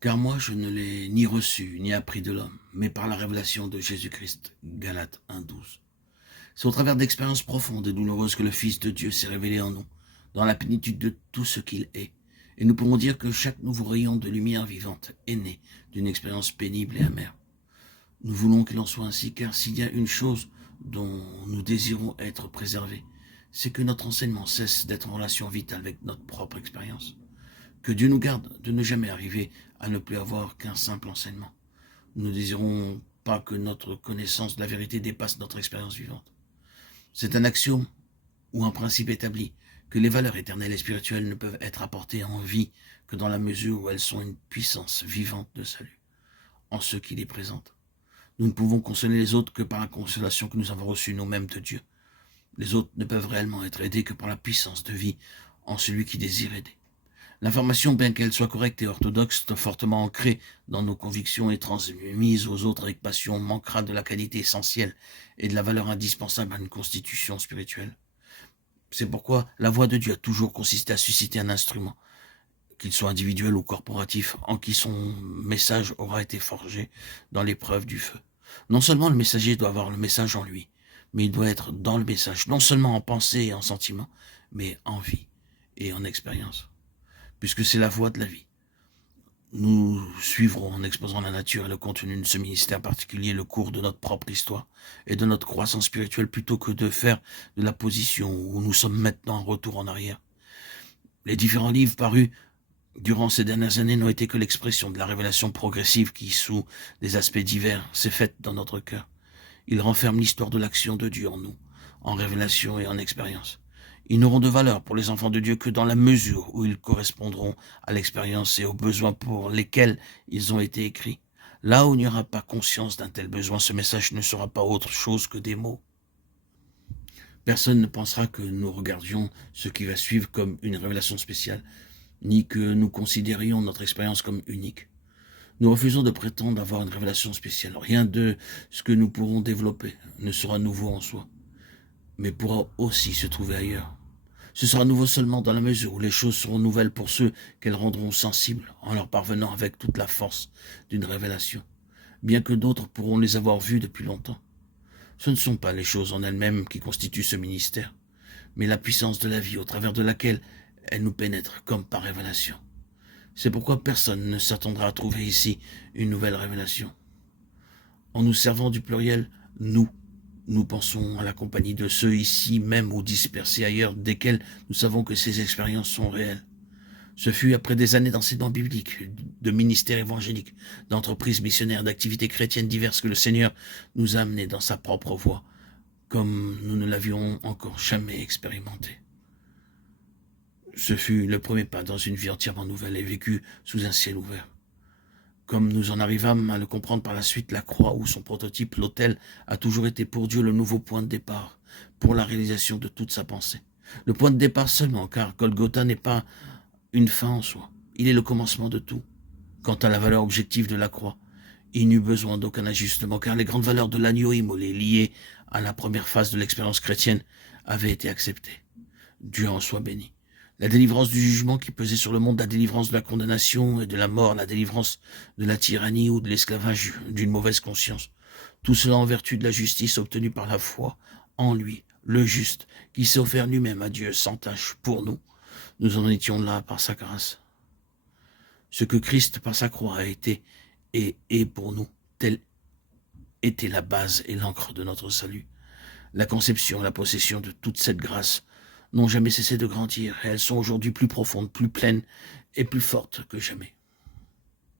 Car moi je ne l'ai ni reçu ni appris de l'homme, mais par la révélation de Jésus-Christ. Galates 1,12. C'est au travers d'expériences profondes et douloureuses que le Fils de Dieu s'est révélé en nous, dans la plénitude de tout ce qu'il est. Et nous pourrons dire que chaque nouveau rayon de lumière vivante est né d'une expérience pénible et amère. Nous voulons qu'il en soit ainsi, car s'il y a une chose dont nous désirons être préservés, c'est que notre enseignement cesse d'être en relation vitale avec notre propre expérience. Que Dieu nous garde de ne jamais arriver à ne plus avoir qu'un simple enseignement. Nous ne désirons pas que notre connaissance de la vérité dépasse notre expérience vivante. C'est un axiome ou un principe établi que les valeurs éternelles et spirituelles ne peuvent être apportées en vie que dans la mesure où elles sont une puissance vivante de salut, en ce qui les présente. Nous ne pouvons consoler les autres que par la consolation que nous avons reçue nous-mêmes de Dieu. Les autres ne peuvent réellement être aidés que par la puissance de vie en celui qui désire aider. L'information, bien qu'elle soit correcte et orthodoxe, fortement ancrée dans nos convictions et transmise aux autres avec passion, manquera de la qualité essentielle et de la valeur indispensable à une constitution spirituelle. C'est pourquoi la voix de Dieu a toujours consisté à susciter un instrument, qu'il soit individuel ou corporatif, en qui son message aura été forgé dans l'épreuve du feu. Non seulement le messager doit avoir le message en lui, mais il doit être dans le message, non seulement en pensée et en sentiment, mais en vie et en expérience. Puisque c'est la voie de la vie. Nous suivrons en exposant la nature et le contenu de ce ministère particulier le cours de notre propre histoire et de notre croissance spirituelle plutôt que de faire de la position où nous sommes maintenant un retour en arrière. Les différents livres parus durant ces dernières années n'ont été que l'expression de la révélation progressive qui, sous des aspects divers, s'est faite dans notre cœur. Ils renferment l'histoire de l'action de Dieu en nous, en révélation et en expérience. Ils n'auront de valeur pour les enfants de Dieu que dans la mesure où ils correspondront à l'expérience et aux besoins pour lesquels ils ont été écrits. Là où il n'y aura pas conscience d'un tel besoin, ce message ne sera pas autre chose que des mots. Personne ne pensera que nous regardions ce qui va suivre comme une révélation spéciale, ni que nous considérions notre expérience comme unique. Nous refusons de prétendre avoir une révélation spéciale. Rien de ce que nous pourrons développer ne sera nouveau en soi, mais pourra aussi se trouver ailleurs. Ce sera nouveau seulement dans la mesure où les choses seront nouvelles pour ceux qu'elles rendront sensibles en leur parvenant avec toute la force d'une révélation, bien que d'autres pourront les avoir vues depuis longtemps. Ce ne sont pas les choses en elles-mêmes qui constituent ce ministère, mais la puissance de la vie au travers de laquelle elle nous pénètre comme par révélation. C'est pourquoi personne ne s'attendra à trouver ici une nouvelle révélation. En nous servant du pluriel « nous pensons à la compagnie de ceux ici même ou dispersés ailleurs, desquels nous savons que ces expériences sont réelles. Ce fut après des années d'enseignement biblique, de ministères évangéliques, d'entreprises missionnaires, d'activités chrétiennes diverses que le Seigneur nous a amenés dans sa propre voie, comme nous ne l'avions encore jamais expérimenté. Ce fut le premier pas dans une vie entièrement nouvelle et vécue sous un ciel ouvert. Comme nous en arrivâmes à le comprendre par la suite, la croix ou son prototype, l'autel, a toujours été pour Dieu le nouveau point de départ, pour la réalisation de toute sa pensée. Le point de départ seulement, car Golgotha n'est pas une fin en soi. Il est le commencement de tout. Quant à la valeur objective de la croix, il n'eut besoin d'aucun ajustement, car les grandes valeurs de l'agneau immolé, liées à la première phase de l'expérience chrétienne, avaient été acceptées. Dieu en soit béni. La délivrance du jugement qui pesait sur le monde, la délivrance de la condamnation et de la mort, la délivrance de la tyrannie ou de l'esclavage d'une mauvaise conscience. Tout cela en vertu de la justice obtenue par la foi en lui, le juste, qui s'est offert lui-même à Dieu sans tâche pour nous. Nous en étions là par sa grâce. Ce que Christ par sa croix a été et est pour nous, telle était la base et l'encre de notre salut. La conception et la possession de toute cette grâce n'ont jamais cessé de grandir, et elles sont aujourd'hui plus profondes, plus pleines et plus fortes que jamais.